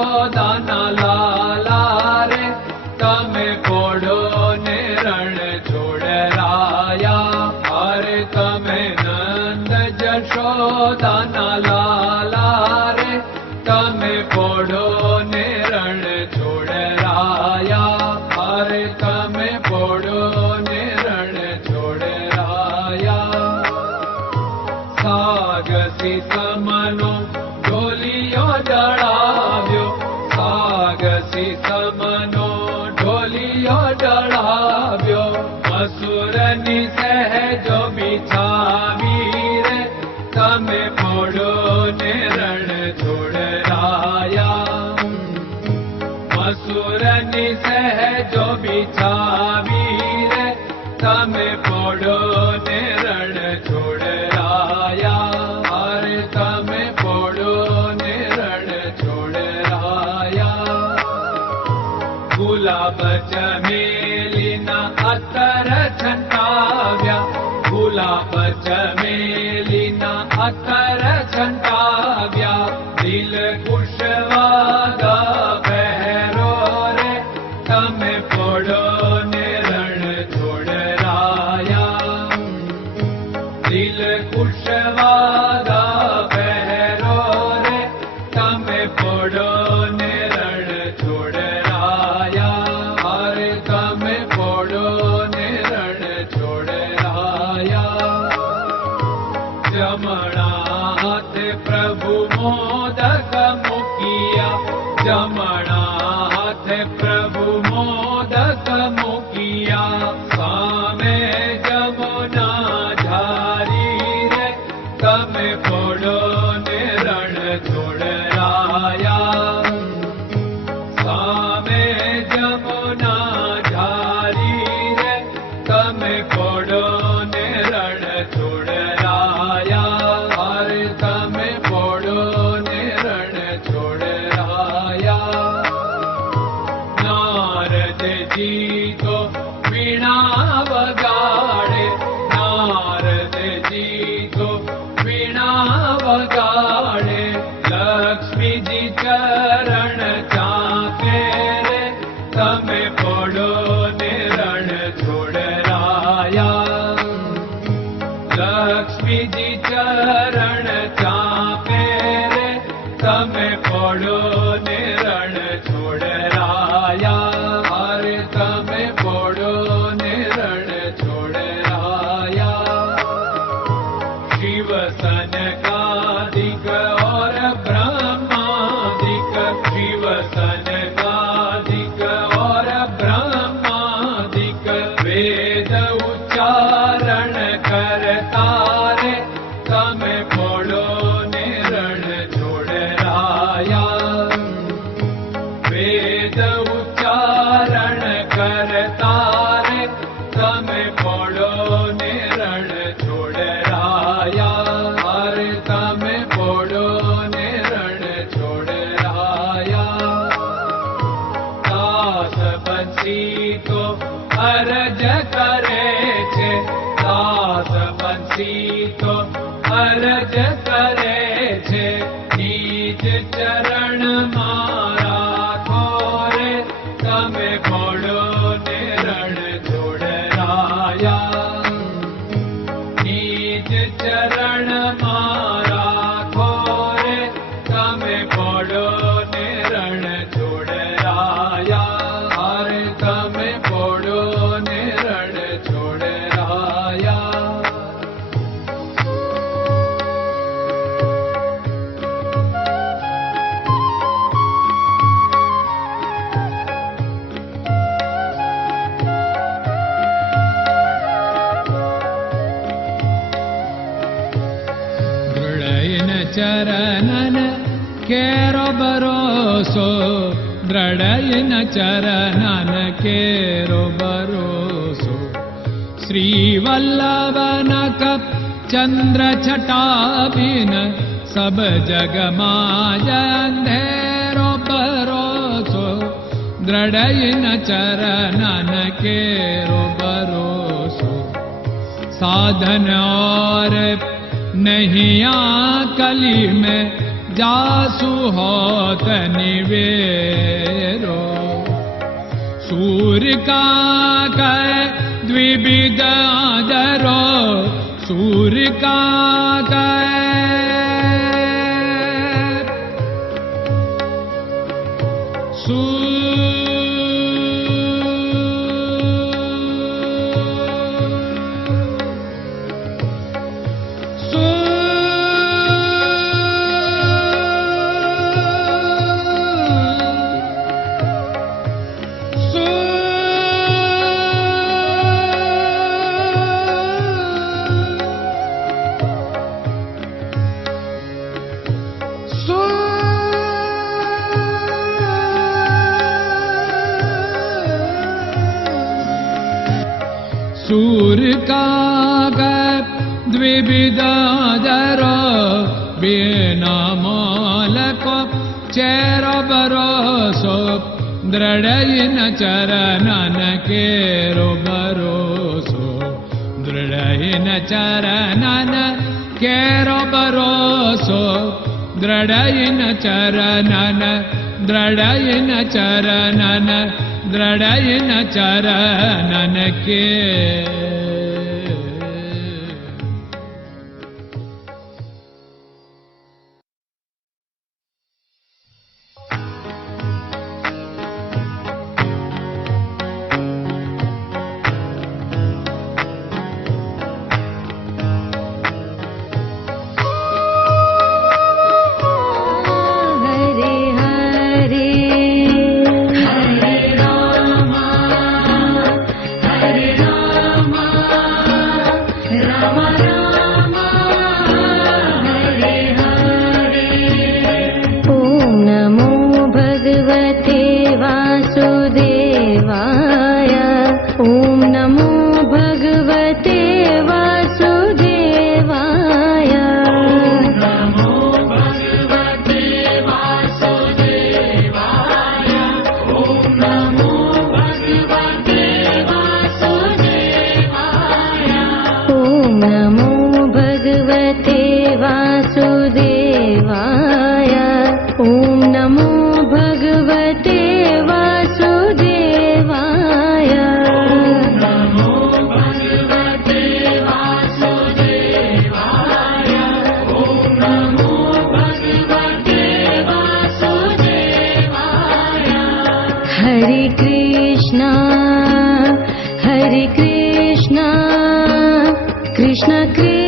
જશોદાના લાલા રે તમે પોડો ને રણ છોડરાયા. અરે તમે નંદ જશોદાના લાલા રે તમે પોડો ને રણ છોડરાયા. અરે તમે પોડો ને રણ છોડરાયા. સાગસી સમનો ઢોલિયો ડળાવ્યો, સાગસી સમનો ઢોલિયો ડળાવ્યો. મસૂરની સહેજો બિછાવી રે તમે પોડો ને રણ છોડરાયા. મસૂરની સહેજો બિછાવી રે તમે પોડો ને રણ છોડરાયા. અરે તમે પોડો ને રણ છોડરાયા. ગુલાબ ચમેલીના અત્તર છંટાવ્યા, ગુલાબ ચમેલીના અત્તર છંટાવ્યા. દિલ કુશવાદા પહેરો રે તમે પોડો ને રણ છોડરાયા. દિલ કુશવાદા પહેરો રે તમે પોડો ને રણ છોડરાયા. અરે તમે પોડો ને રણ છોડરાયા. જમણા હાથે પ્રભુ મોદક મૂકિયા, જમણા હાથે પ્રભુ મોદક મૂકિયા. સામે જમુના ઝારી રે તમે પોડો ને રણ છોડરાયા. સામે જમુના ઝારી રે તમે પોડો ને રણ છોડરાયા. અરે તમે પોડો ને રણ છોડરાયા. નારદજી તો વીણા વગાડે, નારદજી તો વીણા વગાડે. લક્ષ્મીજી ચરણ ચાકે રે તમે પોડો ને રણ છોડરાયા. લક્ષ્મીજી ચરણ ચાપે રે તમે પોડો ને રણ છોડરાયા. અરે તમે પોડો ને રણ છોડરાયા. શિવ સનકાદિક और ब्रह्मादिक, शिव सनकादिक और ब्रह्मादिक. वेद उच्चारण करता रे તમે પોડો ને રણ છોડરાયા. વેદ ઉચ્ચારણ કરતા રે તમે પોડો ને રણ છોડરાયા. અરે તમે પોડો ને રણ છોડરાયા. દાસ બંસી તો અરજ કરે છે, દાસ બંસી તો અરજ કરે છે. નીચ ચરણ મારા ખોરે તમે પોડો ને રણ છોડરાયા. નીચ ચરણ મારા ખોરે તમે પોડો ને રણ છોડરાયા. અરે તમે પોડો ને રણ છોડરાયા. ચરણન કેરો ભરોસો, દ્રઢયન ચરણન કેરો ભરોસો. શ્રી વલ્લભન કપ ચંદ્ર છટાબિન સબ જગમાં અંધેરો ભરોસો. દ્રઢયન ચરણન કેરો ભરોસો. साधन और नहीं कली में जासु होत निवेरो सूर्य का कै द्विविध आदरो सूर्य का सूर्य का द्विविधादर बिना मालको चेर भरोसो दृढ़ चरणन केरो भरोसो दृढ़ चरणन केरो भरोसो दृढ़ चरणन दृढ़ चरणन दृढ़ चरणन के Hare Krishna, Krishna Krishna